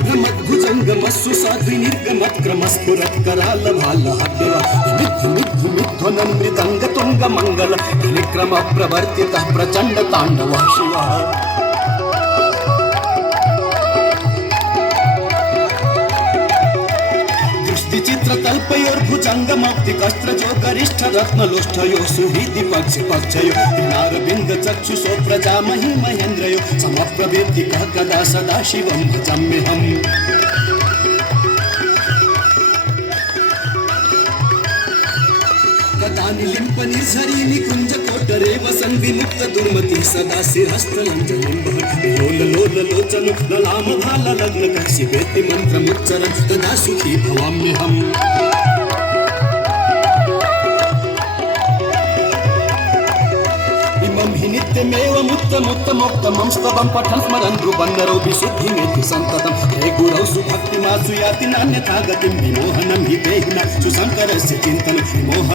भ्रमद्भुजङ्गमस्सु साध्विनिर्गमत्क्रमस्फुरत्करालभालहव्यवा निक्रम प्रवर्तितः प्रचण्ड ताण्डवः शिवः चित्रतल्पयोर्भुजङ्गमौक्तिकस्त्रजो गरिष्ठ रत्नलोष्ठयो सुहृदि पक्षयो नारविन्द चक्षुषो प्रजामहि महेन्द्रयो समप्रवेदिकः कदा सदा शिवं भजाम्यहम् कदा निलिम्प निर्झरी निकुञ्ज कोटरे वसन् विमुक्त दुर्मति सदा शिरस्थलञ्जलिम्बः लोल लोल लोचनु ललाम भाल लग्न कक्षिपेति मन्त्रमुच्चरन् तदा सुखी भवाम्यहम् इमं हि नित्यमेवमुत्तमोत्तमोत्तमं स्तवं पठन् स्मरन् ध्रुवन्नरो विशुद्धिमेति सन्ततं हे गुरौ सुभक्तिमासु याति नान्यथा गतिं विमोहनं हि देहिनः सुशङ्करस्य चिन्तनं विमोह